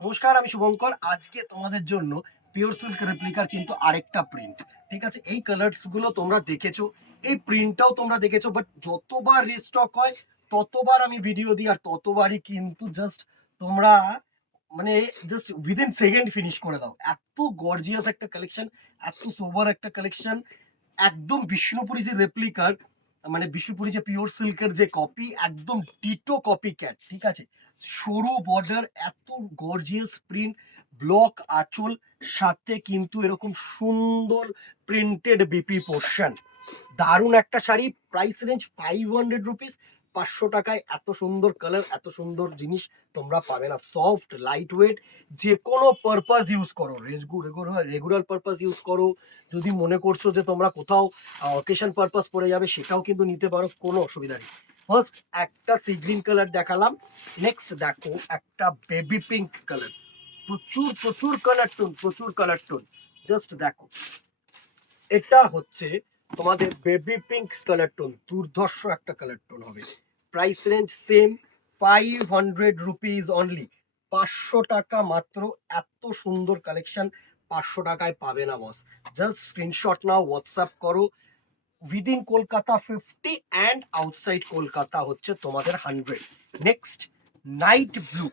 নমস্কার, আমি শুভঙ্কর। আজকে তোমাদের জন্য পিওর সিল্ক রেপ্লিকার কিন্তু আরেকটা প্রিন্ট। ঠিক আছে, এই কালার্স গুলো তোমরা দেখেছো, এই প্রিন্টটাও তোমরা দেখেছো, বাট যতবার রিস্টক হয় ততবার আমি ভিডিও দিই আর ততবারই কিন্তু জাস্ট তোমরা মানে জাস্ট উইদিন সেকেন্ড ফিনিশ করে দাও। এত গর্জিয়াস একটা কালেকশন, এত সোবার একটা কালেকশন, একদম বিষ্ণুপুরি যে রেপ্লিকার, মানে বিষ্ণুপুরি যে পিওর সিল্কের যে কপি, একদম ডিটো কপি ক্যাট। ঠিক আছে, সরু বর্ডার, এত গর্জিয়াস প্রিন্ট, ব্লক আঁচল, সাথে কিন্তু এরকম সুন্দর প্রিন্টেড বিপি পোর্শন। দারুণ একটা শাড়ি, প্রাইস রেঞ্জ 500 রুপিস। 500 টাকায় এত সুন্দর কালার, এত সুন্দর জিনিস তোমরা পাবে না। সফট, লাইট ওয়েট, যে কোনো পারপাস ইউজ করো, রেগুলার পারপাস ইউজ করো, যদি মনে করছো যে তোমরা কোথাও অকেশন পারপাস পরে যাবে, সেটাও কিন্তু নিতে পারো, কোনো অসুবিধা নেই। ফার্স্ট একটা সি গ্রিন কালার দেখালাম, নেক্সট দেখো একটা বেবি পিঙ্ক কালার। প্রচুর প্রচুর কালার টোন, প্রচুর কালার টোন। জাস্ট দেখো, এটা হচ্ছে তোমাদের বেবি পিঙ্ক কালার টোন, দুর্ধর্ষ একটা কালার টোন হবে। Price range same, 500 rupees only. 500 টাকা মাত্র। এত সুন্দর কালেকশন 500 টাকায় পাবে না বস। জাস্ট স্ক্রিনশট নাও, হোয়াটসঅ্যাপ করো। Within Kolkata 50 and outside Kolkata হচ্ছে তোমাদের 100। নেক্সট নাইট ব্লু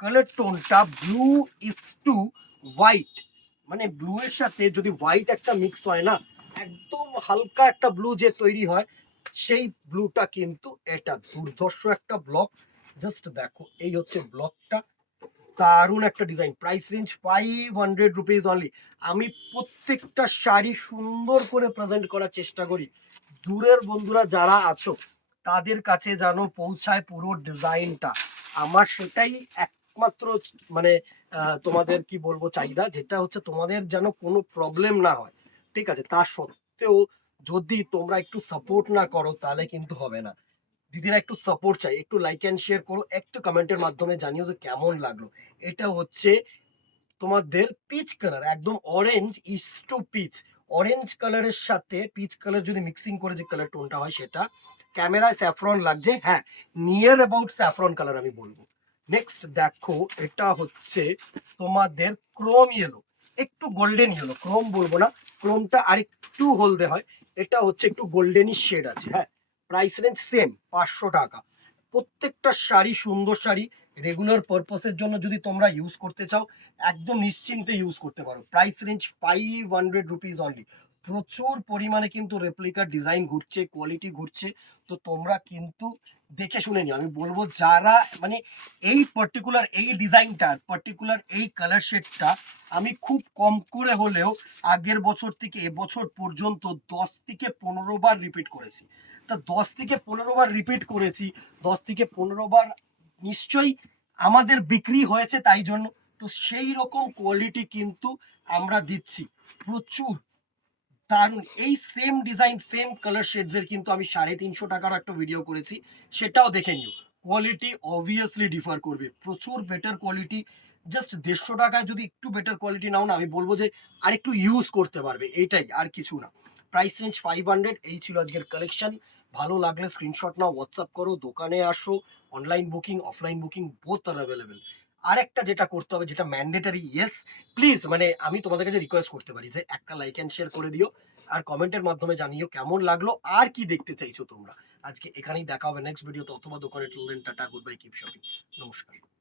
কালার টোনটা, ব্লু ইজ টু হোয়াইট, মানে ব্লু এর সাথে যদি হোয়াইট একটা মিক্স হয় না, একদম হালকা একটা ব্লু যে তৈরি হয়, সেই ব্লুটা কিন্তু এটা দুর্ধর্ষ একটা ব্লক। জাস্ট দেখো, এই হচ্ছে ব্লকটা, দারুণ একটা design. Price range 500 rupees only. আমি প্রত্যেকটা শাড়ি সুন্দর করে প্রেজেন্ট করার চেষ্টা করি, দূরের বন্ধুরা যারা আছো তাদের কাছে যেন পৌঁছায় পুরো ডিজাইনটা। আমার সেটাই একমাত্র মানে তোমাদের কি বলবো চাহিদা, যেটা হচ্ছে তোমাদের যেন কোনো প্রবলেম না হয়। ঠিক আছে, তা সত্ত্বেও যদি তোমরা একটু সাপোর্ট না করো তাহলে কিন্তু হবে না। দিদিরা একটু সাপোর্ট চাই, একটু লাইক এন্ড শেয়ার করো, একটু কমেন্টের মাধ্যমে জানিও যে কেমন লাগলো। এটা হচ্ছে তোমাদের পিচ কালার, একদম orange is to pitch. Orange কালারের সাথে পিচ কালার যদি মিক্সিং করে যে কালার টোনটা হয়, সেটা ক্যামেরায় স্যাফরন লাগছে, হ্যাঁ, নিয়ার অ্যাবাউট স্যাফরন কালার আমি বলবো। নেক্সট দেখো, এটা হচ্ছে তোমাদের ক্রোম ইয়েলো, একটু গোল্ডেন ইয়েলো, ক্রোম বলবো না, ক্রোমটা আরেকটু হলদে হয়। এটা হচ্ছে একটু গোল্ডেনিশ শেড আছে, হ্যাঁ। প্রাইস রেঞ্জ সেম, 500 টাকা। প্রত্যেকটা শাড়ি সুন্দর শাড়ি, রেগুলার পারপাসের জন্য যদি তোমরা ইউজ করতে চাও, একদম নিশ্চিন্তে ইউজ করতে পারো। Price range 500 rupees only. প্রচুর পরিমাণে কিন্তু রেপ্লিকার ডিজাইন ঘুরছে, কোয়ালিটি ঘুরছে, তো তোমরা কিন্তু দেখে শুনে নিও। আমি বলবো যারা মানে এই পার্টিকুলার এই ডিজাইনটার পার্টিকুলার এই কালার শেডটা আমি খুব কম করে হলেও আগের বছর থেকে এবছর পর্যন্ত 10 থেকে 15 বার রিপিট করেছি। তা 10 থেকে 15 বার রিপিট করেছি, 10 থেকে 15 বার নিশ্চয়ই আমাদের বিক্রি হয়েছে, তাই জন্য তো সেই রকম কোয়ালিটি কিন্তু আমরা দিচ্ছি। প্রচুর দারুণ এই same design, same colour shades এর কিন্তু আমি 350 টাকার একটা ভিডিও করেছি, সেটাও দেখে নিও। কোয়ালিটি অবভিয়াসলি ডিফার করবে, প্রচুর বেটার কোয়ালিটি। জাস্ট 150 টাকায় যদি একটু বেটার কোয়ালিটি নাও না, আমি বলবো যে আর একটু ইউজ করতে পারবে, এইটাই, আর কিছু না। Price range 500। এই ছিল আজকের কালেকশন। ভালো লাগলে স্ক্রিনশট নাও, হোয়াটসঅ্যাপ করো, দোকানে আসো। Online booking, offline booking both আর অ্যাভেলেবেল। আরেকটা যেটা করতে হবে, যেটা ম্যান্ডেটারি, ইয়েস প্লিজ, মানে আমি তোমাদের কাছে রিকোয়েস্ট করতে পারি যে একটা লাইক অ্যান্ড শেয়ার করে দিও, আর কমেন্টের মাধ্যমে জানিও কেমন লাগলো, আর কি দেখতে চাইছো তোমরা। আজকে এখানেই দেখা হবে নেক্সট ভিডিওতে অথবা দোকানে। Till then, tata, good bye, keep shopping. নমস্কার।